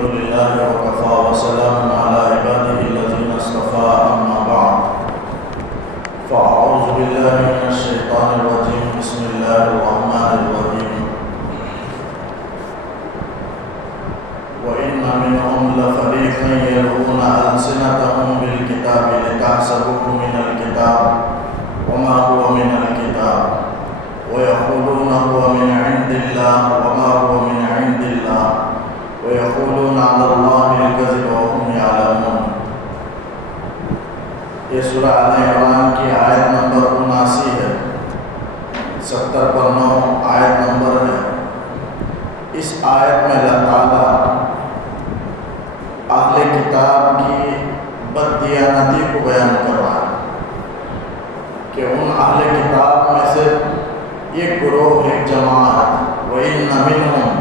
الحمد لله وكفى وسلام على عباده الذين اصطفى أما بعد فأعوذ بالله من الشيطان الرجيم بسم الله الرحمن الرحيم وإن منهم لفريقا يلوون ألسنتهم بالكتاب لتحسبوه من الكتاب وما هو من الكتاب ويقولون هو من عند الله وما هو من عند الله ويقولون على الله الكذب وهم يعلمون۔ یہ سورہ آل عمران کی آیت نمبر 79 ہے، 70 پر 9 آیت نمبر ہے۔ اس آیت میں اللہ تعالیٰ اہل کتاب کی بددیانتی کو بیان کر رہا ہے کہ ان اہل کتاب میں سے ایک گروہ، ایک جماعت، وَإِنَّ مِنْهُمْ،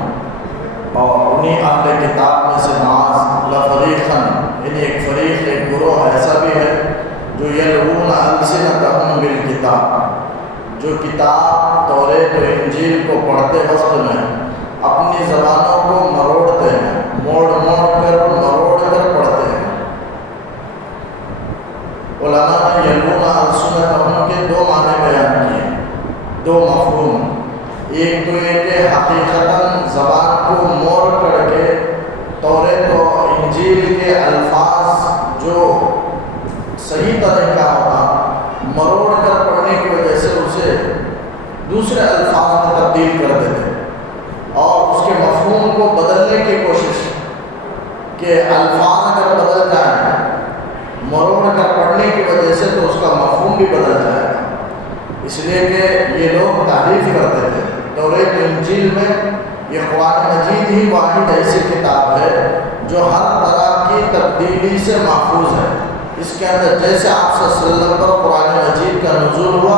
اور انہیں اہل کتاب میں سے بعض، لَفَرِيقًا، یعنی ایک فریق، ایک گروہ ایسا بھی ہے جو یلوون ألسنتهم بالکتاب، جو کتاب توریت و انجیل کو پڑھتے وقت میں اپنی زبانوں کو مروڑتے ہیں، موڑ کر پڑھتے ہیں۔ علماء نے یلوون ألسنتهم کے دو معنی بیان کیے، دو مفہوم۔ ایک تو یہ کہ حقیقتاً زبان کو موڑ کر کے توریت و انجیل کے الفاظ جو صحیح طریقہ ہوتا مروڑ کر پڑھنے کی وجہ سے اسے دوسرے الفاظ میں تبدیل کر دیتے اور اس کے مفہوم کو بدلنے کی کوشش کہ الفاظ اگر بدل جائیں مروڑ کر پڑھنے کی وجہ سے تو اس کا مفہوم بھی بدل جائے گا، اس لیے کہ یہ لوگ تعریف کرتے تھے۔ توریت و انجیل میں یہ قرآن مجید ہی واحد ایسی کتاب ہے جو ہر طرح کی تبدیلی سے محفوظ ہے۔ اس کے اندر جیسے آپ صلی اللہ علیہ وسلم پر قرآن مجید کا نزول ہوا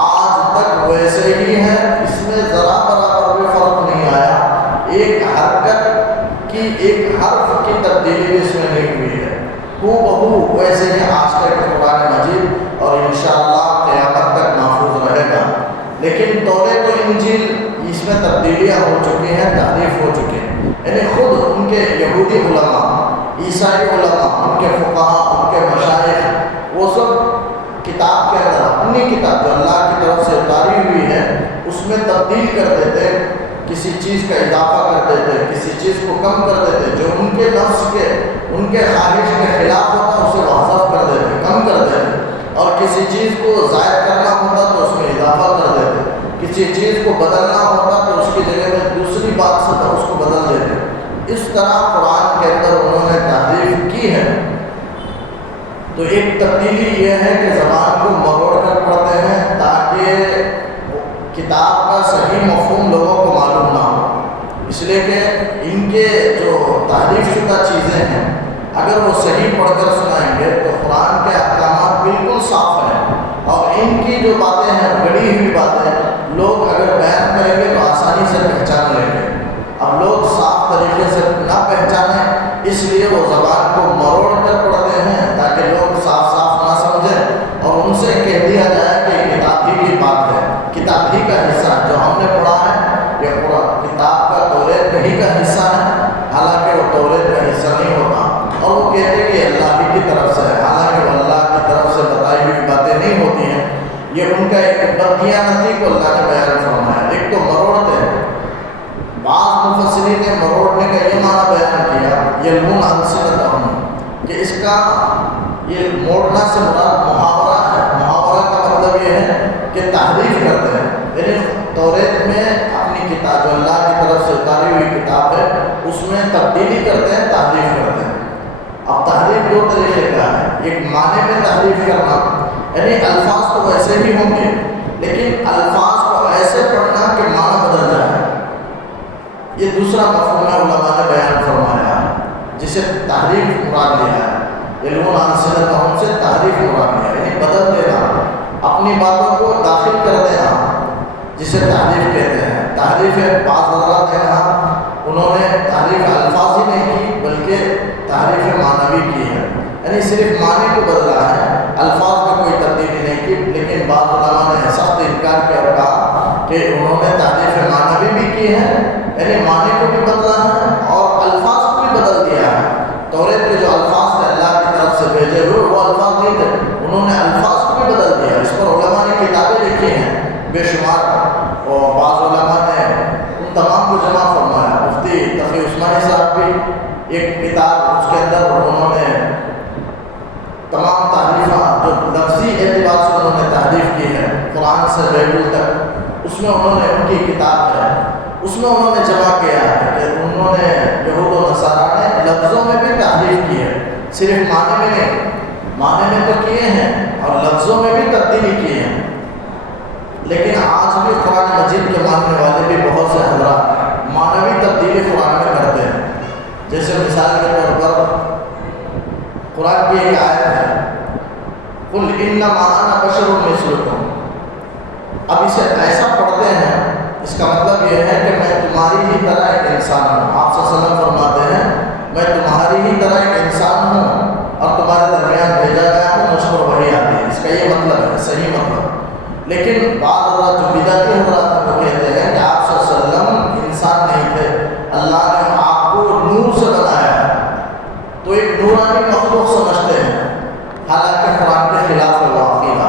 آج تک ویسے ہی ہے، اس میں ذرا برابر بھی فرق نہیں آیا، ایک حرکت کی، ایک حرف کی تبدیلی بھی اس میں نہیں ہوئی ہے، ہو بہو ویسے ہی آج تک قرآن مجید اور انشاءاللہ قیامت تک محفوظ رہے گا۔ لیکن توریت و انجیل اس میں تبدیلیاں ہو چکی ہیں، تحریف ہو چکی ہیں، یعنی خود ان کے یہودی علماء، عیسائی علماء، ان کے فقہاء، ان کے مشائخ، وہ سب کتاب کے اندر اپنی کتاب جو اللہ کی طرف سے اتاری ہوئی ہے اس میں تبدیل کر دیتے، کسی چیز کا اضافہ کر دیتے، کسی چیز کو کم کر دیتے، جو ان کے نفس کے، ان کے خواہش کے خلاف ہوتا اسے حذف کر دیتے، کم کر دیتے، اور کسی چیز کو زائد کرنا ہوتا تو اس میں اضافہ کر دیتے، کسی چیز کو بدلنا ہوتا تو اس کی جگہ میں دوسری بات سے تو اس کو بدل دیتے۔ اس طرح قرآن کے اندر انہوں نے تحریف کی ہے۔ تو ایک تبدیلی یہ ہے کہ زبان کو مروڑ کر پڑھتے ہیں تاکہ کتاب کا صحیح مفہوم لوگوں کو معلوم نہ ہو، اس لیے کہ ان کے جو تحریف شدہ چیزیں ہیں اگر وہ صحیح پڑھ کر سنائیں گے تو قرآن کے احکامات بالکل صاف ہیں، اور ان کی جو باتیں ہیں گڑی ہوئی باتیں لوگ اگر بیان کریں گے تو آسانی سے پہچان لیں گے۔ اب لوگ صاف طریقے سے نہ پہچانیں اس لیے وہ زبان کو مروڑ کر پڑھتے ہیں تاکہ لوگ صاف نہ سمجھیں، اور ان سے کہہ دیا جائے کہ یہ کتاب ہی کی بات ہے، کتاب ہی کا حصہ ہے، جو ہم نے پڑھا ہے یہ کتاب کا توریت ہی کا حصہ ہے، حالانکہ وہ توریت کا حصہ نہیں ہوتا، اور وہ کہتے ہیں کہ اللہ ہی کی طرف سے ہے، حالانکہ وہ اللہ کی طرف سے بتائی ہوئی باتیں نہیں ہوتی ہیں۔ یہ ان کا ایک بددیانتی کو اللہ نے بیان فرمایا۔ ایک تو مروڑتے ہیں، بعض مفسرین نے مروڑنے کا یہ معنی بیان کیا یلوون ألسنتهم کہ اس کا یہ موڑنا سے مراد محاورہ ہے۔ محاورہ کا مطلب یہ ہے کہ تحریف کرتے ہیں، یعنی توریت میں اپنی کتاب جو اللہ کی طرف سے اتاری ہوئی کتاب ہے اس میں تبدیلی کرتے ہیں، تحریف کرتے ہیں۔ اب تحریف دو طریقے کا ہے، ایک معنی میں تحریف کرنا، یعنی الفاظ تو ویسے ہی ہوں گے لیکن الفاظ کو ایسے پڑھنا کہ معنی بدل جائے، یہ دوسرا مفہوم ہے علماء نے بیان فرمایا ہے، جسے تحریف مراد لیا ہے۔ یلوون ألسنتهم سے تحریف مراد لیا، یعنی بدل دینا، اپنی باتوں کو داخل کر دینا، جسے تحریف کہتے ہیں۔ تحریف بعض حضرات ہیں انہوں نے تحریف الفاظ ہی نہیں کی بلکہ تحریف معنوی کی ہے، یعنی صرف معنی کو بدلا ہے، الفاظ میں کوئی تبدیلی نہیں کی۔ لیکن بعض علماء نے سخت انکار کیا اور کہا کہ انہوں نے تحریف معنوی بھی کی ہے، یعنی معنی کو بھی بدلا ہے اور الفاظ کو بھی بدل بھی ایک کتاب، اس کے اندر انہوں نے تمام تحریفات جو لفظی اعتبار سے انہوں نے تحریف کی ہے قرآن سے بائبل تک، اس میں انہوں نے ان کی کتاب ہے اس میں انہوں نے جمع کیا ہے کہ انہوں نے یہود و نصارہ نے لفظوں میں بھی تحریف کی ہے، صرف معنی میں نہیں، معنی میں تو کیے ہیں اور لفظوں میں بھی تبدیلی کی ہے۔ لیکن آج بھی قرآن مجید کے ماننے والے بھی بہت سے حضرات معنوی تبدیلی قرآن میں کرتے ہیں۔ جیسے مثال کے طور پر قرآن کی ایک آیت ہے، قُلْ إِنَّمَا أَنَا بَشَرٌ مِثْلُكُمْ۔ اب اسے ایسا پڑھتے ہیں، اس کا مطلب یہ ہے کہ میں تمہاری ہی طرح ایک انسان ہوں۔ آپ صلی اللہ علیہ وسلم فرماتے ہیں میں تمہاری ہی طرح ایک انسان ہوں اور تمہارے درمیان بھیجا گیا ہوں، مجھ پر وحی آتی ہے۔ اس کا یہ مطلب ہے، صحیح مطلب۔ لیکن بعض حضرات جو بدعتی حضرات ہیں وہ کہتے ہیں کہ آپ صلی اللہ علیہ وسلم انسان نہیں تھے، اللہ نے آپ کو نور سے بنایا ہے، تو ایک نورانی مخلوق سمجھتے ہیں، حالانکہ قرآن کے خلاف ہے وہ عقیدہ۔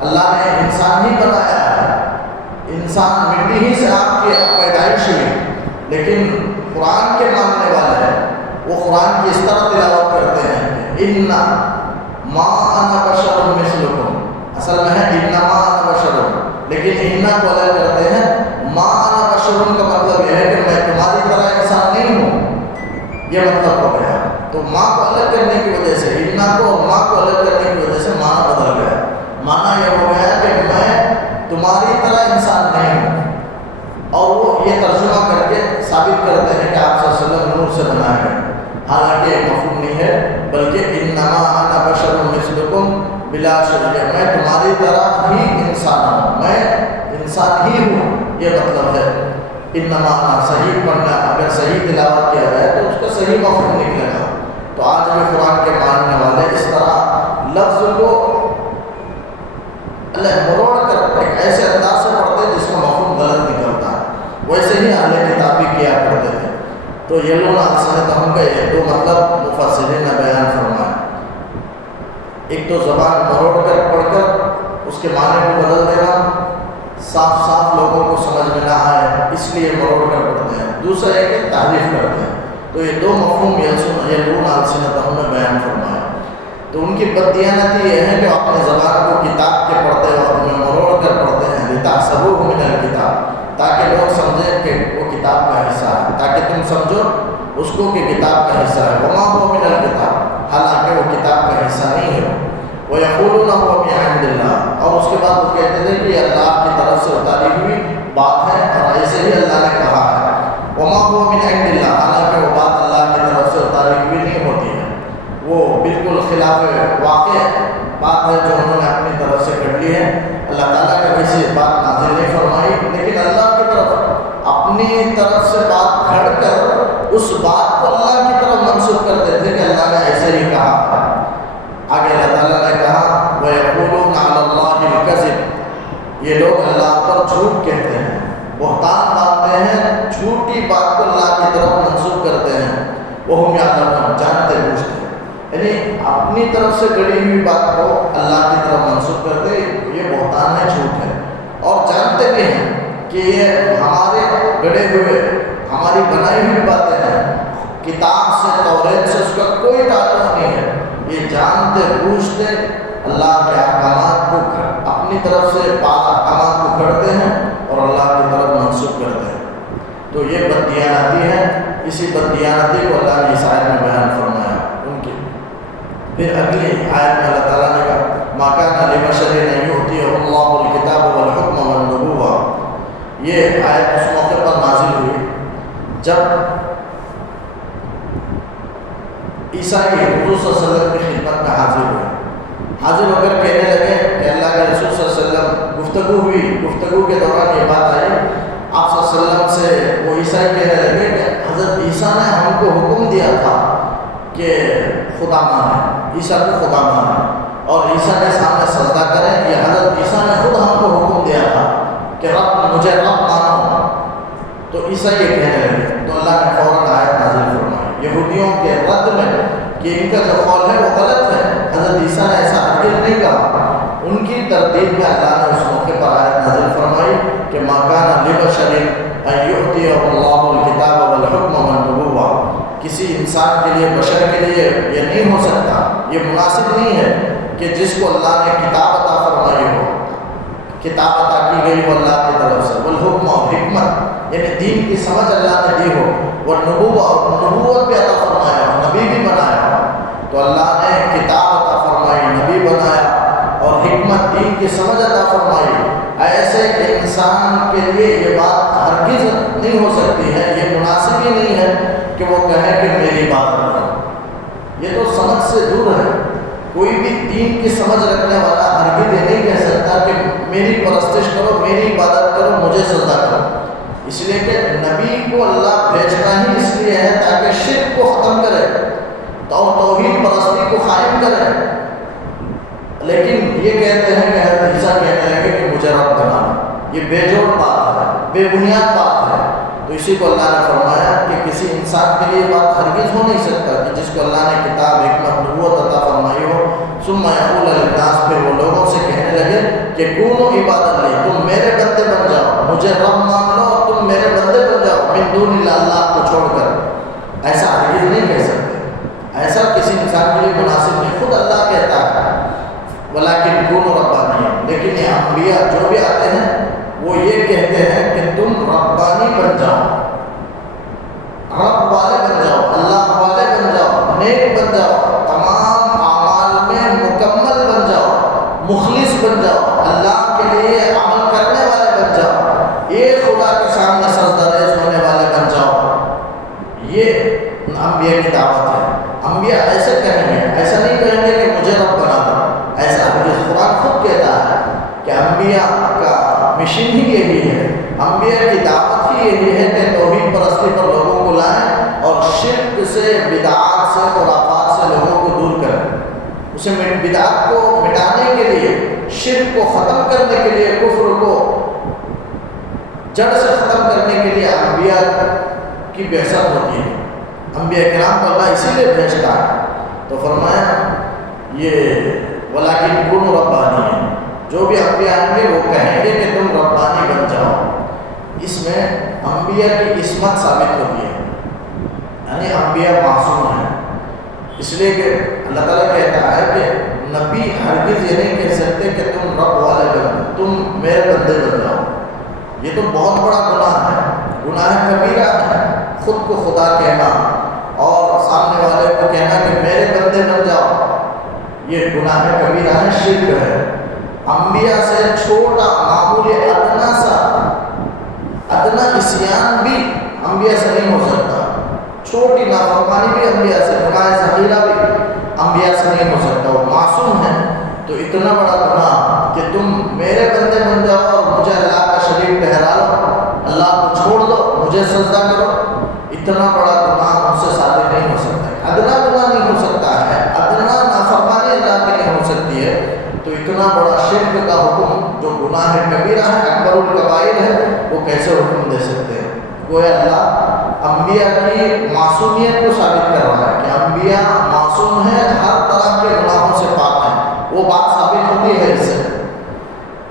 اللہ نے انسان ہی بنایا ہے، انسان مٹی ہی سے آپ کی پیدائش ہوئی، لیکن قرآن کے ماننے والے ہیں وہ قرآن کی اس طرح تلاوت کرتے ہیں کہ اِنَّا مَا أَنَا بَشَرٌ مِثْلُكُمْ، اصل میں ہے اِنَّمَا أَنَا بَشَرٌ، لیکن اِنَّا کو الگ کرتے ہیں۔ مَا أَنَا بَشَرٌ کا مطلب یہ ہے کہ میں تمہاری طرح انسان نہیں ہوں، یہ مطلب ہو گیا۔ تو ماں کو الگ کرنے کی وجہ سے، اِنَّا کو اور ماں کو الگ کرنے کی وجہ سے معنی بدل گیا۔ معنی یہ ہو گیا کہ میں تمہاری طرح انسان نہیں ہوں، اور وہ یہ ترجمہ کر کے ثابت کرتے ہیں کہ آپ صلی اللہ علیہ وسلم نور سے بنائے گئے، حالانکہ یہ مفہوم نہیں ہے، بلکہ انما انا بشر مثلکم بلا شک، میں تمہاری طرح ہی انسان ہوں، میں انسان ہی ہوں، یہ مطلب ہے انما انا۔ صحیح پڑھنا، اگر صحیح تلاوت کیا جائے تو اس کا صحیح مفہوم نکلے گا۔ تو آج بھی قرآن کے ماننے والے اس طرح لفظ کو مروڑ کر ایک ایسے انداز سے پڑھتے ہیں جس کا مفہوم غلط نکلتا ہے، ویسے ہی اہل کتاب بھی کیا کرتے تھے۔ تو یلون السنتہم کا یہ دو مطلب مفسرین نے بیان فرمایا، ایک تو زبان مروڑ کر پڑھ کر اس کے معنی کو بدل دینا، صاف صاف لوگوں کو سمجھ میں نہ آئے اس لیے مروڑ کر پڑھتے ہیں، دوسرا ہے کہ تعریف کرتے ہیں۔ تو یہ دو مفہوم یلون السنتہم نے بیان فرمایا۔ تو ان کی بددیانتی یہ ہے کہ اپنے زبان کو کتاب کے پڑھتے وقت میں مروڑ کر پڑھتے ہیں، لتحسبوہ من الکتاب، تاکہ لوگ سمجھیں کہ وہ کتاب کا حصہ ہے، تاکہ تم سمجھو اس کو کہ کتاب کا حصہ ہے، وما هو من الکتاب، حالانکہ وہ کتاب کا حصہ نہیں ہے۔ وَيَقُولُونَ هُوَ مِنْ عِنْدِ اللَّهِ، اور اس کے بعد وہ کہتے تھے کہ یہ اللہ کی طرف سے اتاری ہوئی بات ہے اور ایسے ہی اللہ نے کہا ہے۔ وَمَا هُوَ مِنْ عِنْدِ اللَّهِ، حالانکہ وہ بات اللہ کی طرف سے اتاری ہوئی نہیں ہوتی ہے، وہ بالکل خلاف واقع بات ہے جو انہوں نے اپنی طرف سے کر لی ہے۔ اللہ تعالیٰ نے کسی بات نازل نہیں فرمائی، لیکن اللہ کی طرف اپنی طرف سے بات گھڑ کر اس بات کو اللہ کی طرف منسوخ کرتے تھے کہ اللہ نے ایسے ہی کہا۔ آگے اللہ تعالیٰ نے کہا وَيَقُولُونَ عَلَى اللَّهِ الْكَذِبَ، یہ لوگ اللہ پر جھوٹ کہتے ہیں، بہتان باندھتے ہیں، جھوٹی بات کو اللہ کی طرف منسوخ کرتے ہیں، وَهُمْ يَعْلَمُونَ، جانتے بوجھتے، یعنی اپنی طرف سے گڑی ہوئی بات کو اللہ کی طرف منسوخ کرتے، یہ بہتان ہے، جھوٹ ہے، اور جانتے بھی ہیں کہ یہ ہمارے گڑے ہوئے ہماری بنائی ہوئی باتیں ہیں، کتاب سے توریت سے اس کا کوئی تعلق نہیں ہے۔ یہ جانتے بوجھتے اللہ کے احکامات کو اپنی طرف سے بعض احکامات کو گھڑتے ہیں اور اللہ کی طرف منسوخ کرتے ہیں۔ تو یہ بددیانتی ہے، اسی بددیانتی کو اللہ نے اس آیت میں بیان فرمایا ان کی۔ پھر اگلی آیت میں اللہ تعالیٰ نے کہا مَا كَانَ لِبَشَرٍ أَن يُؤْتِيَهُ اللَّهُ الْكِتَابَ وَالْحُكْمَ وَالنُّبُوَّةَ، یہ آیت اس موقع پر نازل ہوئی جب عیسائی حضور صلی اللہ علیہ وسلم کی خدمت میں حاضر ہوئے، حاضر ہو کر کہنے لگے کہ اللہ کے رسول صلی اللہ علیہ وسلم گفتگو ہوئی، گفتگو کے دوران یہ بات آئی آپ صلی اللہ علیہ وسلم سے، وہ عیسائی کہنے لگے کہ حضرت عیسیٰ نے ہم کو حکم دیا تھا کہ خدا مانیں، عیسیٰ کو خدا مانیں اور عیسیٰ کے سامنے سجدہ کریں، یہ حضرت عیسیٰ نے خود ہم کو حکم دیا تھا کہ رب مجھے رب مانو۔ تو عیسیٰ یہ کہنے لگے تو اللہ نے فوراً آیت نازل فرمائی یہودیوں کے رد میں کہ ان کا جو قول ہے وہ غلط ہے، حضرت عیسیٰ نے ایسا ہرگز نہیں کہا۔ ان کی تردید میں اللہ نے اس موقع پر آیت نازل فرمائی کہ مَا كَانَ لِبَشَرٍ أَن يُؤْتِيَهُ اللَّهُ الْكِتَابَ وَالْحُكْمَ وَالنُّبُوَّةَ، کسی انسان کے لیے، بشر کے لیے یہ نہیں ہو سکتا، یہ مناسب نہیں ہے کہ جس کو اللہ نے کتاب عطا فرمائی ہو، کتاب عطا کی گئی ہو اللہ کی طرف سے، والحکم اور حکمت یعنی دین کی سمجھ اللہ نے دی ہو، نبوت بھی عطا فرمایا ہو، نبی بھی بنایا ہو، تو اللہ نے کتاب عطا فرمائی، نبی بنایا اور حکمت دین کی سمجھ عطا فرمائی، ایسے انسان کے لیے یہ بات ہرگز نہیں ہو سکتی ہے، یہ مناسب ہی نہیں ہے کہ وہ کہے کہ میری بات کرو، یہ تو سمجھ سے دور ہے۔ کوئی بھی دین کی سمجھ رکھنے والا ہرگز یہ نہیں کہہ سکتا کہ میری پرستش کرو، میری عبادت کرو، مجھے سجدہ کرو، اس لیے کہ نبی کو اللہ بھیجنا ہی اس لیے ہے تاکہ شرک کو ختم کرے، توحید پرستی کو قائم کرے۔ لیکن یہ کہتے ہیں کہ حضرت عیسیٰ کہتے ہیں کہ مجھے رب بنا، یہ بے جوڑ بات ہے، بے بنیاد بات ہے۔ تو اسی کو اللہ نے فرمایا کہ کسی انسان کے لیے بات ہرگز ہو نہیں سکتا کہ جس کو اللہ نے کتاب، حکمت، نبوت عطا فرمائی ہو، ثم یقول للناس، پھر وہ لوگوں سے کہنے لگے کہ کونوا عبادت لی، تم میرے بندے بن جاؤ، مجھے رب مان لو اور تم میرے بندے بن جاؤ، من دون اللہ، اللہ کو چھوڑ کر۔ ایسا ہرگز نہیں کہہ سکتے، ایسا کسی انسان کے لیے مناسب نہیں، خود اللہ کہتا ہے ولیکن کونوا ربانیین، لیکن یہ انبیاء جو بھی آتے ہیں وہ یہ کہتے ہیں کہ تم ربانی بن جاؤ، رب والے بن جاؤ، اللہ والے بن جاؤ، نیک بن جاؤ، تمام اعمال میں مکمل بن جاؤ، مخلص بن جاؤ، اللہ کے لیے عمل کرنے والے بن جاؤ، ایک خدا کے سامنے سجدہ ریز ہونے والے بن جاؤ۔ یہ انبیاء کی دعوت ہے۔ انبیاء ایسے کہیں گے، ایسا نہیں کہیں گے کہ مجھے رب بنا دو، ایسا حدیث قرآن خود کہتا ہے کہ انبیاء کا مشن ہی یہی ہے، انبیاء کی دعوت ہی یہی ہے کہ توحید پرستی پر لوگوں کو لائیں اور شرک سے، بدعات سے، خرافات سے لوگوں کو دور کریں۔ اسے بدعات کو مٹانے کے لیے، شرک کو ختم کرنے کے لیے، کفر کو جڑ سے ختم کرنے کے لیے انبیاء کی بعثت ہوتی ہے۔ انبیاء کرام کو اللہ اسی لیے بھیجتا ہے۔ تو فرمایا یہ ولیکن کونوا ربانیین، جو بھی انبیاء آئیں گے وہ کہیں گے کہ تم ربانی بن جاؤ۔ اس میں انبیاء کی عصمت ثابت ہوتی ہے، یعنی انبیاء معصوم ہیں، اس لیے کہ اللہ تعالیٰ کہتا ہے کہ نبی ہرگز یہ نہیں کہہ سکتے کہ تم رب والے بن، تم میرے بندے بن جاؤ۔ یہ تو بہت بڑا گناہ ہے، گناہ کبیرہ ہے، خود کو خدا کہنا اور سامنے والے کو کہنا کہ میرے بندے بن جاؤ، یہ گناہ کبیرہ ہے، شرک ہے۔ انبیاء سے چھوٹا معمولی ادنا عصیان بھی انبیاء سے نہیں ہو سکتا، چھوٹی نافرمانی بھی انبیاء سے، گناہ صغیرہ بھی انبیاء سے نہیں ہو سکتا، وہ معصوم ہیں۔ تو اتنا بڑا گناہ کہ تم میرے بندے بن جاؤ اور مجھے اللہ کا شریک ٹھہرا لو، اللہ کو چھوڑ دو، مجھے سجدہ کرو، اتنا بڑا گناہ مجھ سے صادر نہیں ہو سکتا، ادنا گناہ نہیں ہو سکتا ہے، ادنا نافرمانی اللہ کی نہیں ہو سکتی ہے، تو اتنا بڑا شرک کا حکم جو گناہ کبیرہ ہے، اکبر الکبائر ہے، وہ کیسے حکم دے سکتے ہیں؟ گویا اللہ انبیاء کی معصومیت کو ثابت کر رہا ہے کہ انبیاء معصوم ہیں، ہر طرح کے گناہوں سے پاک ہیں، وہ بات ثابت ہوتی ہے اس سے۔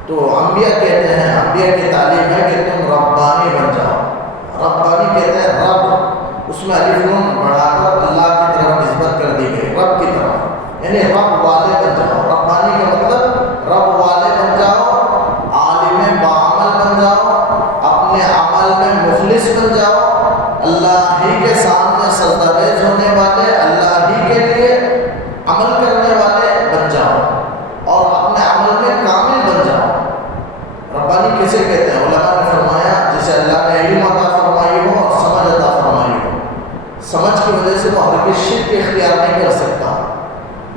تو انبیاء کہتے ہیں، انبیاء کی تعلیم ہے کہ تم ربانی بن جاؤ۔ ربانی کہتے ہیں رب، اس میں الف نون بڑھا کر اللہ کی طرف نسبت کر دی گئی، رب کی طرف، یعنی رب والے بن جاؤ۔ ربانی کا مطلب رب والے بن جاؤ، عالم باعمل بن جاؤ، اپنے عمل میں مخلص بن جاؤ، اللہ ہی کے سامنے سجدہ ریز ہونے والے، اللہ ہی کے لیے عمل کرنے والے بن جاؤ اور اپنے عمل میں کامل بن جاؤ۔ ربانی کسے کہتے ہیں؟ علماء نے فرمایا جسے اللہ نے علم عطا فرمائی ہو اور سمجھ عطا فرمائی ہو، سمجھ کی وجہ سے وہ ہرگز شرک اختیار نہیں کر سکتا،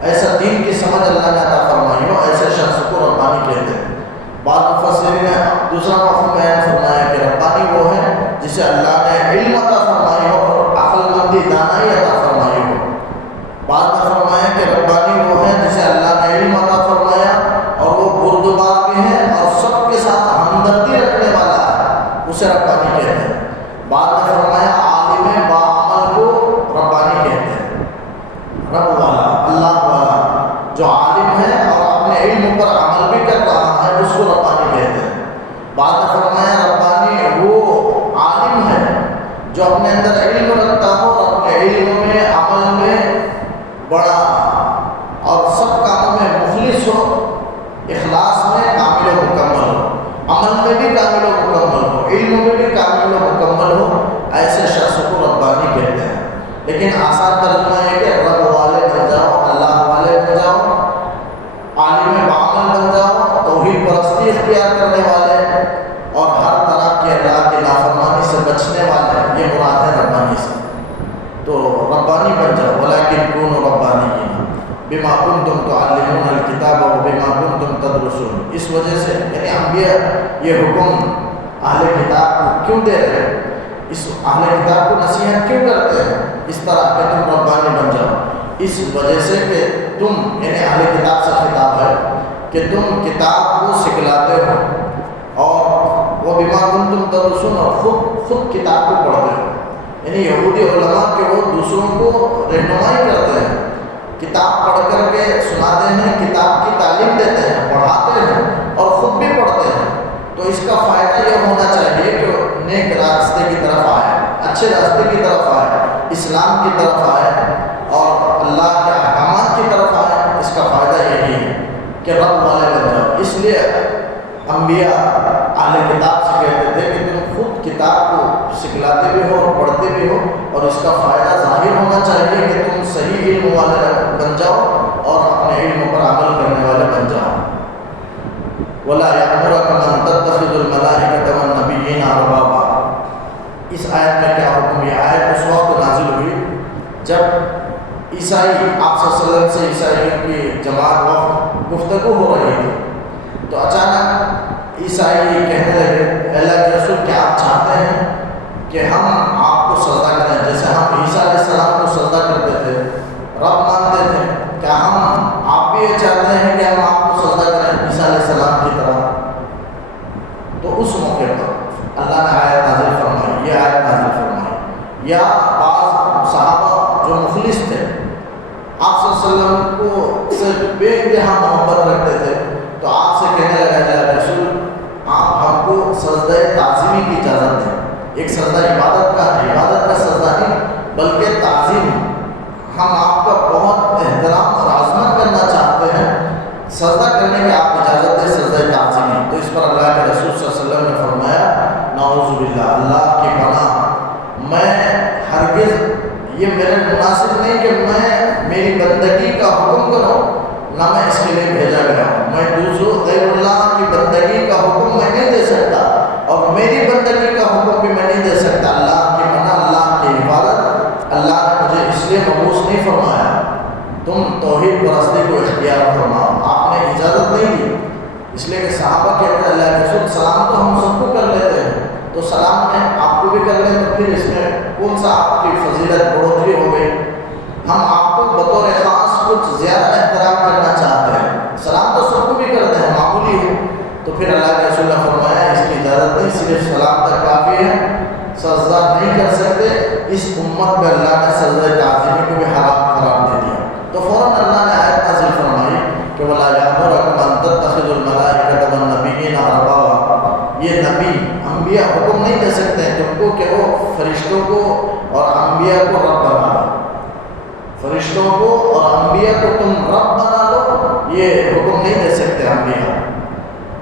ایسا دین کی سمجھ اللہ نے عطا فرمائی ہو، ایسے شخص کو ربانی کہتے ہیں۔ بعض مفسرین نے دوسرا مفہوم بیان فرمایا کہ ربانی وہ ہے جسے اللہ نے علم عطا فرمائی ہو اور عقل مندی، دانائی عطا فرمائی ہو۔ بعض نے فرمایا کہ ربانی وہ ہے جسے اللہ نے علم عطا فرمایا اور وہ بردبار بھی ہے اور سب کے ساتھ ہمدردی رکھنے والا ہے، اسے ربانی کہتے ہیں۔ بعض نے فرمایا عالم باعمل کو ربانی کہتے ہیں، رب والا، اللہ والا، جو عالم ہے اور اپنے علم پر عمل بھی کر رہا ہے، اس کو ربانی کہتے ہیں۔ بعد نے فرمایا ربانی وہ عالم ہے جو اپنے اندر علم رکھتا ہو اور اپنے لیکن آسان ترجمہ یہ کہ رب والے بن جاؤ، اللہ والے بن جاؤ، عالم بعمل بن جاؤ، توحید پرستی اختیار کرنے والے اور ہر طرح کے اللہ کی نافرمانی سے بچنے والے، یہ مراد ہے ربانی سے۔ تو ربانی بن جاؤ، ولیکن کونوا ربانیین بما کنتم تعلمون الکتاب وبما کنتم تدرسون۔ اس وجہ سے یعنی انبیاء یہ حکم اہل کتاب کو کیوں دے رہے ہیں، اس اہل کتاب کو نصیحت کیوں کرتے ہیں اس طرح کہ تم ربانی بن جاؤ؟ اس وجہ سے کہ تم یعنی اہل کتاب سے خطاب ہے کہ تم کتاب کو سکھلاتے ہو اور وہ بما کنتم تدرسون، اور خود کتاب کو پڑھتے ہو۔ یعنی یہودی علماء کہ وہ دوسروں کو رہنمائی کرتے ہیں، کتاب پڑھ کر کے سناتے ہیں، کتاب کی تعلیم دیتے ہیں، پڑھاتے ہیں اور خود بھی پڑھتے ہیں۔ تو اس کا فائدہ یہ ہونا چاہیے کہ نیک راستے کی طرف آئے، اچھے راستے کی طرف آئے، اسلام کی طرف آئے اور اللہ کے احکامات کی طرف آئے۔ اس کا فائدہ یہی ہے کہ رب والے بن جاؤ۔ اس لیے انبیاء اہل کتاب سے کہتے تھے کہ تم خود کتاب کو سکھلاتے بھی ہو اور پڑھتے بھی ہو، اور اس کا فائدہ ظاہر ہونا چاہیے کہ تم صحیح علم والے بن جاؤ اور اپنے علم پر عمل کرنے والے بن جاؤ۔ وَلَا يَأْمُرَكُمْ أَن تَتَّخِذُوا الْمَلَائِكَةَ وَالنَّبِيِّينَ أَرْبَابًا۔ اس آیت میں کیا حکم؟ یہ آیت اس وقت نازل ہوئی جب عیسائی آپ صلی اللہ علیہ وسلم سے عیسائیوں کی جماعت وقت گفتگو ہو رہی تھی، تو اچانک عیسائی کہنے لگے اے اللہ کے رسول کیا آپ چاہتے ہیں کہ ہم آپ کو سجدہ کریں جیسے ہم عیسیٰ علیہ السلام کو سجدہ کرتے تھے، رب مانتے تھے، کیا آپ بھی یہ چاہتے ہیں کہ ہم آپ کو سجدہ کریں عیسیٰ علیہ السلام کی طرح؟ تو اس موقع پر اللہ نے آیت نازل فرمائی، یہ آیت نازل فرمائی۔ یا بعض صحابہ جو مخلص تھے آپ صلی اللہ علیہ وسلم کو سے بے انتہا محبت رکھتے تھے، تو آپ سے کہنے لگا اللہ رسول آپ ہم کو سجدہ تعظیمی کی اجازت دیں۔ ایک سجدہ عبادت کا ہے، عبادت کا سجدہ نہیں بلکہ تعظیم، ہم آپ کا بہت احترام اور عظمت کرنا چاہتے ہیں، سجدہ کرنے کی آپ اجازت دیں، سجدہ تعظیمی۔ تو اس پر اللہ کے رسول صلی اللہ علیہ وسلم نے فرمایا نعوذ باللہ، اللہ کی پناہ، میں ہرگز یہ میرے مناسب نہیں کہ میں میری بندگی کا حکم کروں، نہ میں اس کے لیے بھیجا گیا ہوں، میں دوسروں غیر اللہ کی بندگی کا حکم میں نہیں دے سکتا اور میری بندگی کا حکم بھی میں نہیں دے سکتا۔ اللہ کی پناہ، اللہ کی حفاظت، اللہ نے مجھے اس لیے مبعوث نہیں فرمایا تم توحید پرستی کو اختیار فرماؤ، آپ نے اجازت نہیں دی۔ اس لیے کہ صحابہ کہتے ہیں اللہ کے رسول سلام تو ہم سب کو کر لیتے ہیں، تو سلام میں آپ کو بھی کر لیں تو پھر اس میں کون سا آپ کی فضیلت بڑھوتری ہو گئی؟ ہم آپ کو بطور خاص کچھ زیادہ احترام کرنا چاہتے ہیں، سلام تو سب کو بھی کرتے ہیں، معمولی ہے۔ تو پھر اللہ کے رسول نے فرمایا اس کی اجازت نہیں، صرف سلام تک کافی ہے، سجدہ نہیں کر سکتے۔ اس امت میں اللہ نے سجدہ تعظیمی کو بھی حرام قرار دے دیا۔ تو فوراً اللہ نے آیت نازل فرمائی کہ وَلَا يَأْمُرَكُمْ أَن تَتَّخِذُوا الْمَلَائِكَةَ وَالنَّبِيِّينَ أَرْبَابًا۔ یہ نبی انبیاء حکم نہیں دے سکتے ہیں تم کو کہ وہ فرشتوں کو اور انبیاء کو رب بنا لو، فرشتوں کو اور انبیاء کو تم رب بنا لو، یہ حکم نہیں دے سکتے انبیاء،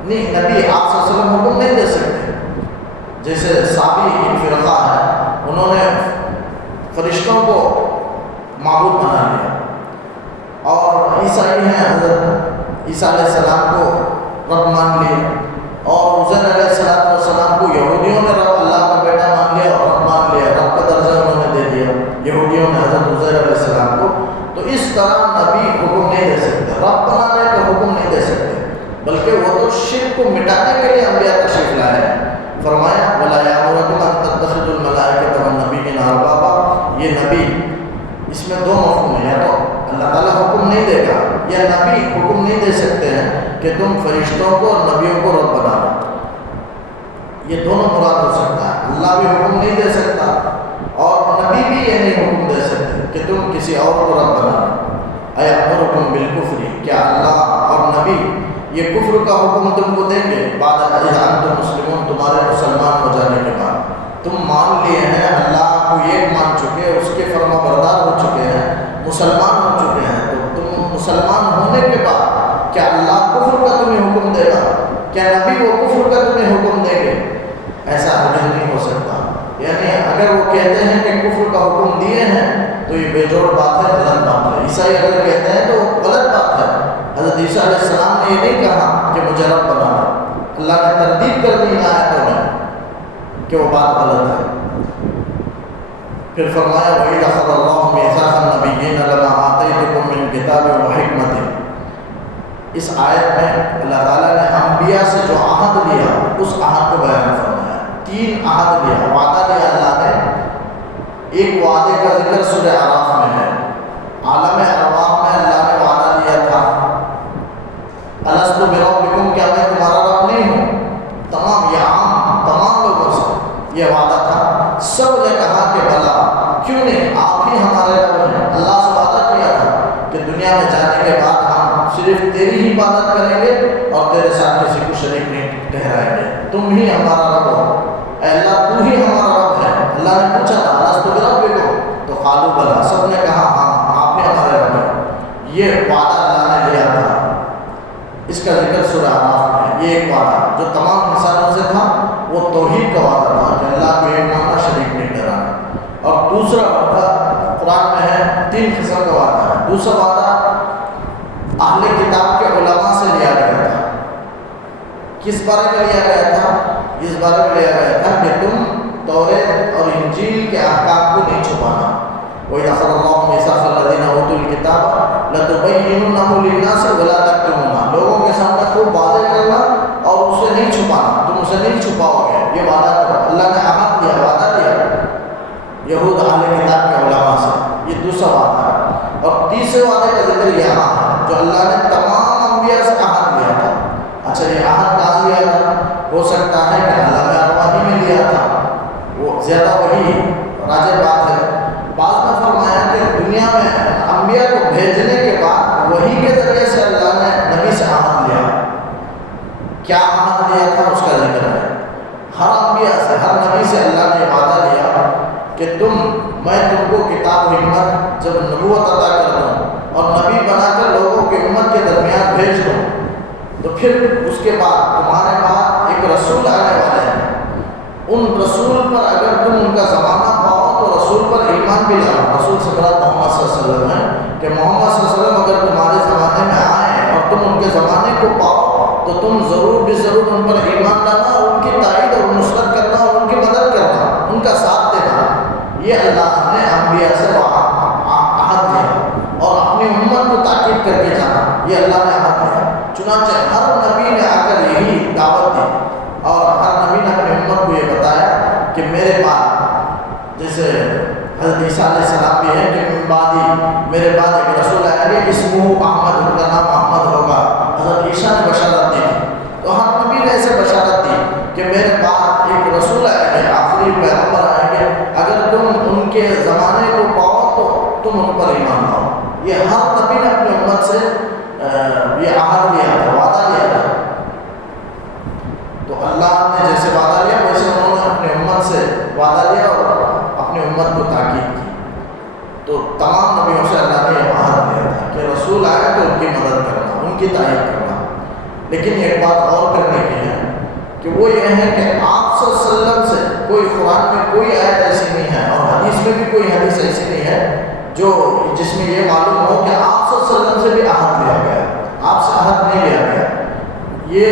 نہیں نبی آپ صلی اللہ علیہ وسلم حکم نہیں دے سکتے۔ جیسے صابی ایک فرقہ ہے، انہوں نے فرشتوں کو معبود بنا لیا، اور عیسائی ہیں حضرت عیسیٰ علیہ السلام کو رب مان لیا، اور عزیر علیہ السلام کو یہودیوں نے رب اللہ کا بیٹا مان لیا اور رب مان لیا، رب کا درجہ انہوں نے دے دیا یہودیوں نے حضرت عزیر علیہ السلام کو۔ تو اس طرح نبی حکم نہیں دے سکتے، رب بنانے کا حکم نہیں دے سکتے، بلکہ وہ تو شرک کو مٹانے کے لیے انبیاء تشریف لائے ہیں۔ فرمایا وَلَا يَأْمُرَكُمْ أَن تَتَّخِذُوا الْمَلَائِكَةَ وَالنَّبِيِّينَ أَرْبَابًا۔ یہ نبی اس میں دو مفہوم ہیں، یا تو اللہ تعالیٰ حکم نہیں دے گا یا نبی حکم نہیں دے سکتے ہیں کہ تم فرشتوں کو اور نبیوں کو رب بنا لو، یہ دونوں مراد ہو سکتا ہے۔ اللہ بھی حکم نہیں دے سکتا اور نبی بھی یہ نہیں حکم دے سکتے کہ تم کسی اور کو رب بنا لو۔ اَیَأْمُرُکُم بِالْکُفْرِ، کیا اللہ اور نبی یہ کفر کا حکم تم کو دیں گے؟ بعد اذ انتم مسلمون، تمہارے مسلمان ہو جانے کے بعد تم مان لیے ہیں، اللہ کو ایک مان چکے، اس کے فرما بردار ہو چکے ہیں، مسلمان ہو چکے ہیں، تو تم مسلمان ہونے کے بعد کیا اللہ کفر کا تمہیں حکم دے گا؟ کیا نبی وہ کفر کا تمہیں حکم دیں گے؟ ایسا ہرگز نہیں ہو سکتا۔ یعنی اگر وہ کہتے ہیں کہ کفر کا حکم دیے ہیں عیسائی اگر کہتے ہیں تو غلط بات ہے۔ حضرت عیسیٰ علیہ السلام نے یہ نہیں کہا کہ مجھے رب بنانا، اللہ نے تردید کر دی آیتوں میں کہ وہ بات غلط ہے۔ پھر فرمایا وَإِذْ أَخَذَ اللَّهُ مِيثَاقَ النَّبِيِّينَ لَمَا آتَيْتُكُم مِّن كِتَابٍ وَحِكْمَةٍ، اس آیت میں اللہ تعالیٰ نے انبیاء سے جو عہد لیا اس عہد کو بیان فرمایا۔ 3 عہد لیا، وعدہ لیا اللہ نے۔ ایک وعدے کا ذکر سورہ اعراف میں ہے، عالم ارواح میں اللہ نے وعدہ لیا تھا الست بربکم، کیا میں تمہارا رب نہیں ہوں؟ تمام یہ عام تمام لوگوں سے یہ وعدہ تھا۔ سب نے کہا کہ بلا، کیوں نہیں، آپ ہی ہمارے رب ہیں۔ اللہ سے وعدہ کیا تھا کہ دنیا میں جانے کے بعد ہم صرف تیری ہی عبادت کریں گے اور تیرے ساتھ کسی کو شریک نہیں ٹھہرائیں گے، تم ہی ہمارا رب ہو، اے اللہ تو ہی ہمارا رب ہے۔ اللہ نے پوچھا تھا الست بربکم، تو قالوا بلا، سب نے کہا ہاں آپ ہی ہمارے رب ہیں۔ یہ وعدہ اللہ نے لیا تھا، اس کا ذکر سورہ اعراف میں۔ یہ ایک وعدہ جو تمام انسانوں سے تھا وہ توحید کا وعدہ تھا کہ اللہ کو ایک ماننا، شریک نہیں ٹھہرانا۔ اور دوسرا وعدہ قرآن میں ہے، 3 قسم کا وعدہ ہے۔ دوسرا وعدہ اہل کتاب کے علماء سے لیا گیا تھا۔ کس بارے میں لیا گیا تھا؟ اس بارے میں لیا گیا تھا کہ تم توریت اور انجیل کے احکام کو نہیں چھپانا۔ وَإِذْ أَخَذَ اللَّهُ مِيثَاقَ الَّذِينَ أُوتُوا الْكِتَابَ لَتُبَيِّنُنَّهُ لِلنَّاسِ وَلَا تَكْتُمُونَهُ، لوگوں کے سامنے خوب واضح کرنا اور اسے نہیں چھپانا، تم اسے نہیں چھپاؤ گے، یہ وعدہ کرو۔ اللہ نے عہد دیا، وعدہ دیا یہود اہل کتاب کے علماء سے، یہ دوسرا وعدہ ہے۔ اور تیسرے وعدے کا ذکر یہاں ہے جو اللہ نے تمام انبیاء سے عہد لیا تھا۔ اچھا یہ عہد کہاں لیا تھا؟ ہو سکتا ہے کہ اللہ میں ارواحی میں لیا تھا، وہ زیادہ وہی راجع بات ہے۔ بعض نے فرمایا کہ دنیا میں انبیاء کو بھیجنے کے بعد وحی کے ذریعے سے اللہ نے نبی سے عہد لیا۔ کیا عہد لیا تھا اس کا ذکر ہے۔ ہر انبیاء سے، ہر نبی سے اللہ نے وعدہ لیا کہ میں تم کو کتاب و حکمت جب نبوت عطا کر دوں اور نبی بنا کر لوگوں کی امت کے درمیان بھیج دوں تو پھر اس کے بعد تمہارے بعد ایک رسول آنے والے ہیں، ان رسول پر اگر تم ان کا زمانہ پاؤ تو رسول پر ایمان بھی لاؤ۔ رسول سے مراد محمد صلی اللہ علیہ وسلم ہے کہ محمد صلی اللہ علیہ وسلم اگر تمہارے زمانے میں آئے اور تم ان کے زمانے کو پاؤ تو تم ضرور بھی ضرور ان پر ایمان لانا اور ان کی تائید اور نصرت کرنا اور ان کی مدد کرنا، ان کا ساتھ دینا۔ یہ اللہ نے انبیاء سے عہد دیا اور اپنی امت کو تاکید کر کے جانا، یہ اللہ نے عہد دیا۔ چنانچہ ہر نبی نے آ کر یہی دعوت دی اور ہر نبی نے اپنی امت کو یہ بتایا کہ میرے بعد، جیسے حضرت عیسیٰ علیہ السلام بھی ہے کہ من بعدی، میرے بعد ایک رسول آئے گا اسمہ احمد، ان کا نام احمد ہوگا۔ حضرت عیسیٰ نے بشارت دی تو ہر نبی نے ایسے بشارت دی کہ میرے بعد ایک رسول آئے گے، آخری پیغمبر آئیں گے، اگر تم ان کے زمانے کو پاؤ تو تم ان پر ایمان لاؤ۔ یہ ہر نبی نے اپنی امت سے یہ عہد لیا تھا، وعدہ لیا تھا۔ تو اللہ نے جیسے وعدہ لیا ویسے انہوں نے اپنی امت سے وعدہ لیا اور اپنی امت کو تاکید کی۔ تو تمام نبیوں سے اللہ نے یہ عہد لیا تھا کہ رسول آئے تو ان کی مدد کرنا، ان کی تائید کرنا۔ لیکن ایک بات اور کرنے کی ہے کہ وہ یہ ہے کہ آپ صلی اللہ علیہ وسلم سے کوئی قرآن میں کوئی آیت ایسی نہیں ہے اور حدیث میں بھی کوئی حدیث ایسی نہیں ہے جس میں یہ معلوم ہو کہ آپ صلی اللہ علیہ وسلم سے بھی عہد لیا گیا، آپ سے عہد نہیں لیا گیا۔ یہ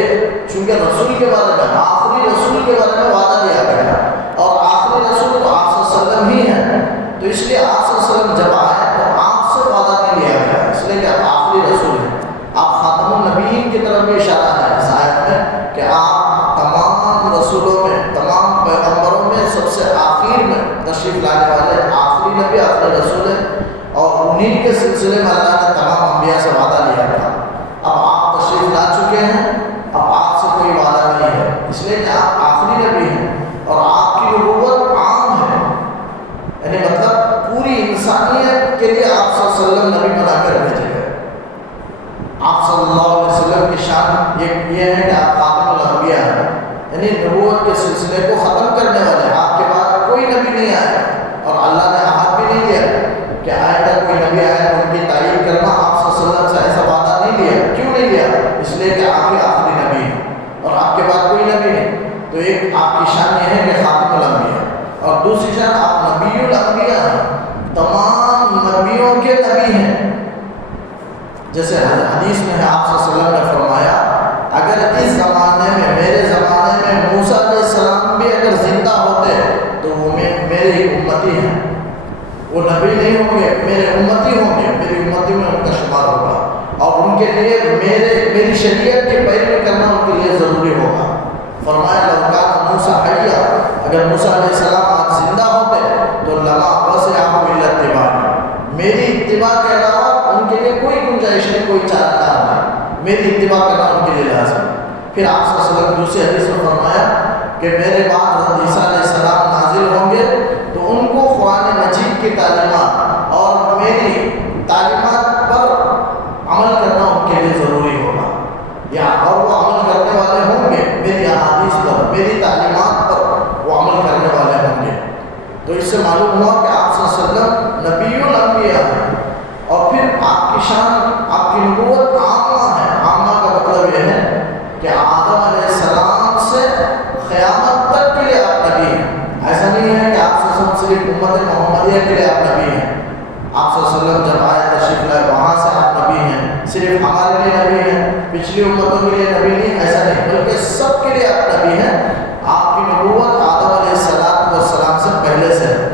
چونکہ رسول کے بارے میں، آخری رسول کے بارے میں وعدہ لیا گیا اور آخری رسول تو آپ صلی اللہ علیہ وسلم ہی ہے، تو اس لیے آپ صلی اللہ علیہ وسلم جب آئے تو آپ سے وعدہ نہیں لیا گیا، اس لیے کہ آپ آخری رسول ہیں۔ آپ خاتم النبیین کی طرف بھی اشارہ ہے اس آیت میں کہ آپ تمام رسولوں میں، تمام پیغمبروں میں سب سے آخر میں تشریف لانے والے آخری نبی، آخری رسول ہیں، اور انہیں کے سلسلے میں اللہ نے تمام انبیاء سے وعدہ لیا تھا۔ اب آپ تشریف لا چکے ہیں، اب آپ سے کوئی وعدہ نہیں ہے، اس لیے کہ آپ آخری نبی ہیں اور آپ کی نبوت عام ہے، یعنی مطلب پوری انسانیت کے لیے آپ صلی اللہ علیہ وسلم نبی بنا کر بھیجے گئے۔ آپ صلی اللہ علیہ وسلم کی شان یہ ہے کہ آپ خاتم الانبیاء ہیں، یعنی نبوت کے سلسلے کو ختم کرنے والے، آپ کے بعد کوئی نبی نہیں آیا اور اللہ نے عہد بھی نہیں دیا کہ آئے گا کوئی نبی آئے تو ان کی تعین کرنا۔ آپ صلی اللہ علیہ وسلم سے ایسا وعدہ نہیں لیا، کیوں نہیں لیا؟ اس لیے کہ آپ ہی آخری نبی ہیں اور آپ کے بعد کوئی نبی نہیں۔ تو ایک آپ کی شان یہ ہے کہ خاتم الانبیاء، اور دوسری شان آپ نبی الانبیاء ہیں، تمام نبیوں کے نبی ہیں، جیسے حدیث میں ہے آپ صلی اللہ علیہ وسلم نے فرمایا اگر اس زمانے میں میرے زمانے میں موسیٰ علیہ السلام بھی اگر زندہ ہوتے تو وہ میری امتی ہیں، وہ نبی نہیں ہوں گے، میرے امتی ہوں گے، میری امتی میں ان کا شمار ہوگا اور ان کے لیے میری شریعت کی پیروی کرنا ان کے لیے ضروری ہوگا۔ فرمایا لو کان موسیٰ حیا، اگر موسیٰ علیہ السلام آج زندہ ہوتے تو لما وسعهم الا اتباعی، میری اتباع کے علاوہ ان کے لیے کوئی گنجائش نہیں، کوئی چارہ کار نہیں، میری اتباع کرنا ان کے لیے لازم۔ پھر آپ صلی اللہ علیہ وسلم دوسری حدیث میں فرمایا کہ میرے بعد حضرت عیسیٰ علیہ السلام نازل ہوں گے تو ان کو قرآن مجید کی تعلیمات اور میری تعلیمات پر عمل کرنا ان کے لیے ضروری ہوگا، یا اور وہ عمل کرنے والے ہوں گے میری احادیث پر، میری تعلیمات پر وہ عمل کرنے والے ہوں گے۔ تو اس سے معلوم ہوا کہ آپ صلی اللہ علیہ وسلم نبی الانبیاء ہیں، اور پھر آپ کی شان، آپ کی نبوت عامہ ہے۔ عامہ کا مطلب یہ ہے کہ آدم علیہ السلام سے قیامت تک کے لیے آپ نبی ہیں۔ ایسا نہیں ہے کہ آپ صلی اللہ علیہ وسلم صرف امت محمدیہ کے لیے آپ نبی ہیں، آپ صلی اللہ علیہ وسلم جب آئے تشریف لائے وہاں سے آپ نبی ہیں، صرف ہمارے لیے نبی ہیں، پچھلی امتوں کے لیے نبی نہیں، ایسا نہیں، بلکہ سب کے لیے آپ نبی ہیں۔ آپ کی نبوت آدم علیہ السلام سے پہلے سے ہے،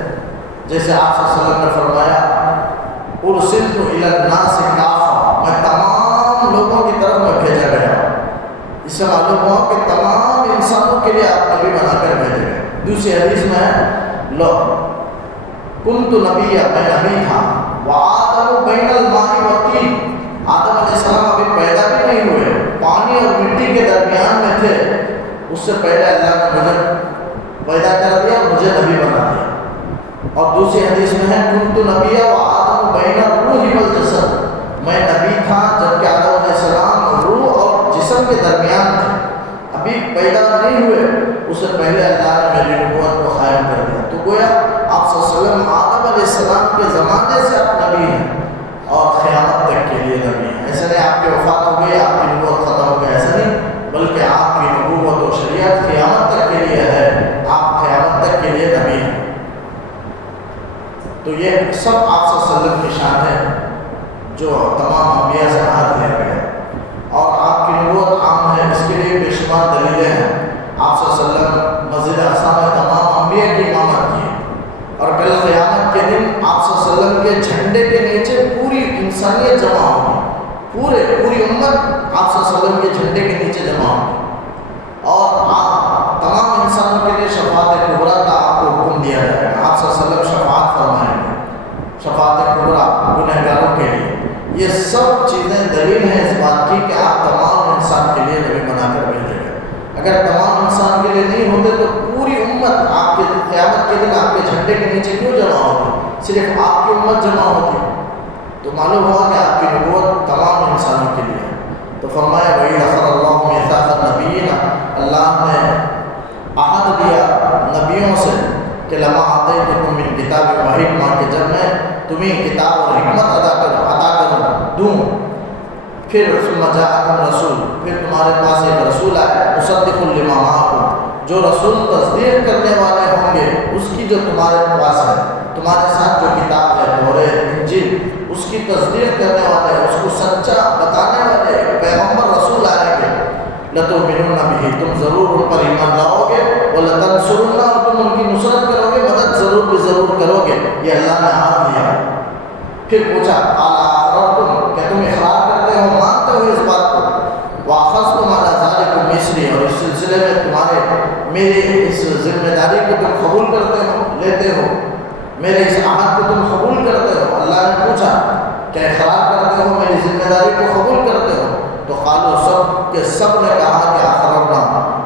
جیسے آپ صلی اللہ علیہ وسلم نے فرمایا ارسلت الی الناس کافہ، میں تمام لوگوں کی طرف میں بھیجا گیا۔ اس سے معلوم ہوا کہ تمام انسانوں کے لیے آپ نبی بنا کر بھیجے گئے۔ دوسری حدیث میں ہے لو کنت نبی، میں نبی تھا، وآدم بین الماء والطین، آدم علیہ السلام ابھی پیدا بھی نہیں ہوئے، پانی اور مٹی کے درمیان میں تھے، اس سے پہلے اللہ نے مجھے پیدا کر دیا، مجھے نبی بنا دیا۔ اور دوسری حدیث میں ہے کنت نبی وآدم بین الروح والجسد، میں نبی تھا جبکہ آدم علیہ السلام روح اور جسم کے درمیان تھے، ابھی پیدا نہیں ہوئے، اس سے پہلے اللہ نے میری نبوت کو قائم کر دیا۔ تو گویا آپ صلی اللہ علیہ وسلم آدم علیہ السلام کے زمانے سے آپ نبی ہیں اور قیامت تک کے لیے نبی ہیں۔ ایسا نہیں آپ کی وفات ہو گئی آپ کی نبوت ختم ہو گئی، ایسا نہیں، بلکہ آپ کی نبوت و شریعت قیامت تک کے لیے ہے، آپ قیامت تک کے لیے نبی ہیں۔ تو یہ سب آپ صلی اللہ علیہ وسلم کی شان ہے جو تمام انبیاء سے عہد لے گئے، اور آپ کی نبوت عام ہے، اس کے لیے بے شمار دلیلیں ہیں۔ آپ صلی اللہ علیہ وسلم مسجد اقصی میں تمام انبیاء کی امامت کی، اور کل قیامت کے دن آپ صلی اللہ علیہ وسلم کے جھنڈے کے نیچے پوری انسانیت جمع ہوگی، پوری امت آپ صلی اللہ علیہ وسلم کے جھنڈے کے نیچے جمع ہوگی، اور آپ تمام انسانوں کے لیے شفاعت کبریٰ کا آپ کو حکم دیا جائے گا۔ آپ صلی اللہ علیہ وسلم شفاعت فرمائیں گے، شفاعت کبریٰ گنہگاروں کے لیے۔ یہ سب چیزیں دلیل ہیں اس بات کی کہ آپ تمام انسان کے لیے نبی بنا کر بھیجے گئے۔ اگر تمام انسان کے لیے نہیں ہوتے تو پوری امت آپ کے قیامت کے دن آپ کے جھنڈے کے نیچے کیوں جمع ہوتی؟ صرف آپ کی امت جمع ہوتی۔ تو معلوم ہوا کہ آپ کی نبوت تمام انسانوں کے لیے ہے۔ تو فرمایا وَإِذْ أَخَذَ اللَّهُ مِيثَاقَ النَّبِيِّينَ، اللہ نے عہد دیا نبیوں سے کہ لَمَا آتَيْتُكُم مِّن كِتَابٍ وَحِكْمَةٍ، کہ جب میں تمہیں کتاب اور حکمت عطا کر دوں، پھر ثم جاءکم رسول، پھر تمہارے پاس ایک رسول آئے، مصدق لما معکم، جو رسول تصدیق کرنے والے ہوں گے اس کی جو تمہارے پاس ہے، تمہارے ساتھ جو کتاب ہے تورات انجیل، اس کی تصدیق کرنے والے، اس کو سچا بتانے والے پیغمبر رسول آئیں گے۔ لَتُؤْمِنُنَّ بِهِ، تم ضرور ان پر ایمان لاؤ گے، وَلَتَنْصُرُنَّهُ، اور تم ان کی نصرت کرو گے، مدد ضرور کرو گے، یہ اللہ نے عہد دیا۔ پھر پوچھا اَأَقْرَرْتُمْ، کہ تم اقرار کرتے ہو، مانتے ہو اس بات کو، وَأَخَذْتُمْ عَلَىٰ ذَٰلِكُمْ مِصْرِي، اور اس سلسلے میں میری اس ذمہ داری کو تم قبول کرتے ہو، لیتے ہو، میرے اس عہد کو تم قبول کرتے ہو۔ اللہ نے پوچھا کہ اقرار کرتے ہو، میری ذمہ داری کو قبول کرتے ہو؟ تو قالوا، سب کے سب نے کہا کہ اقررنا،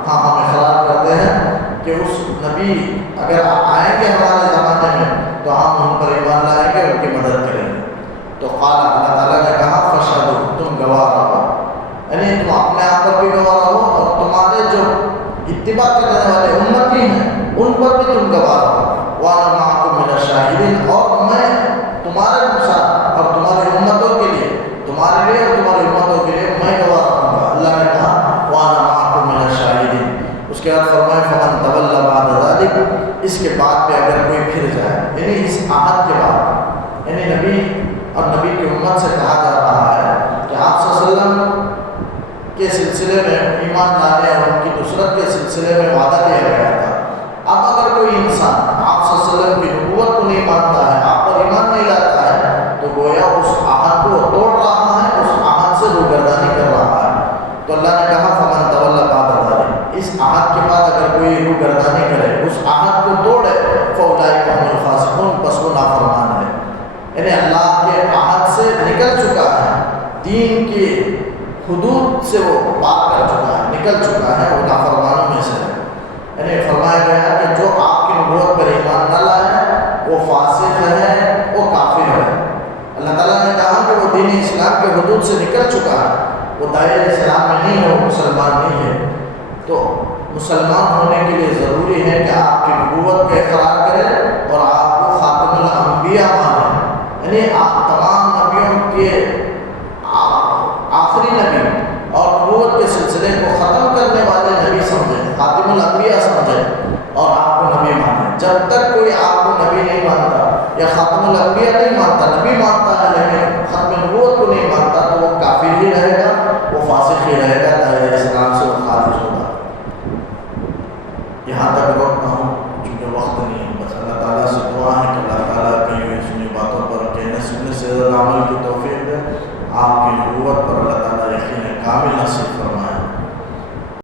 ہاں ہم اقرار کرتے ہیں کہ اس نبی اگر آئیں گے ہمارے زمانے میں تو ہم ان پر ایمان لائیں گے، ان کی مدد کریں گے۔ تو قال، اللہ تعالیٰ نے کہا فشہدوا، تم گواہ رہو، یعنی تم اپنے آپ پر بھی گواہ رہو اور تمہارے جو اتباع کرنے والے امتی ہیں ان پر بھی تم گواہ رہو، وَأَنَا مَعَكُم مِّنَ الشَّاهِدِينَ، اور میں تمہارے ساتھ اور تمہاری امتوں کے لیے، تمہارے لیے اور تمہاری امتوں کے لیے میں گواہ رہوں گا۔ اللہ نے کہا وَأَنَا مَعَكُم مِّنَ الشَّاهِدِينَ۔ اس کے بعد فرمایا فَمَن تَوَلَّىٰ بَعْدَ ذَٰلِكَ، اس کے بعد پہ اگر کوئی پھر جائے، یعنی اس عہد کے بعد، یعنی نبی اور نبی کی امت سے کہا جا رہا ہے کہ کے سلسلے میں ایمان لانے اور ان کی نصرت کے سلسلے میں وعدہ دیا گیا تھا۔ اب اگر کوئی انسان آپ صلی اللہ علیہ وسلم کی نبوت کو نہیں مانتا ہے، آپ پر ایمان نہیں لاتا ہے، تو گویا اس عہد کو توڑ رہا ہے، اس عہد سے روگردانی کر رہا ہے۔ تو اللہ نے کہا فمن تولی بعد ذلک، اس عہد کے بعد اگر کوئی روگردانی کرے، اس عہد کو توڑے، فاولئک هم الفاسقون، بس وہ نافرمان ہے، یعنی اللہ کے عہد سے نکل چکا ہے، دین کی حدود سے وہ پار کر چکا ہے، نکل چکا ہے، وہ نافرمانوں میں سے ہے۔ یعنی فرمایا گیا ہے کہ جو آپ کی نبوت پر ایمان نہ لائے وہ فاسق ہے، وہ کافر ہے۔ اللہ تعالیٰ نے کہا کہ وہ دین اسلام کے حدود سے نکل چکا ہے، وہ دائرۂ اسلام میں نہیں ہے، وہ مسلمان نہیں ہے۔ تو مسلمان ہونے کے لیے ضروری ہے کہ آپ کی نبوت کا اقرار کریں اور آپ کو خاتم الانبیاء مانیں، یعنی آپ تمام نبیوں کے آخری نبی اور نبوت کے سلسلے کو ختم کرنے والے نبی سمجھیں، خاتم الانبیاء سمجھیں اور آپ کو نبی مانیں۔ جب تک کوئی آپ کو نبی نہیں مانتا یا خاتم الانبیاء نہیں مانتا، نبی مانتا ہے لیکن ختم نبوت کو نہیں مانتا، تو وہ کافر ہی رہے گا، وہ فاسق ہی رہے گا، دائرۂ اسلام سے وہ خارج ہوگا۔ یہاں تک روکتا ہوں چونکہ وقت نہیں ہے، بس اللہ تعالیٰ سے دعا ہے کہ اللہ تعالیٰ کہیں ہوئی سنی باتوں پر کہنے سننے سے عمل کی توفیق دے، آپ کی نبوت پر اللہ تعالیٰ یقین کامل نصیب فرمائے۔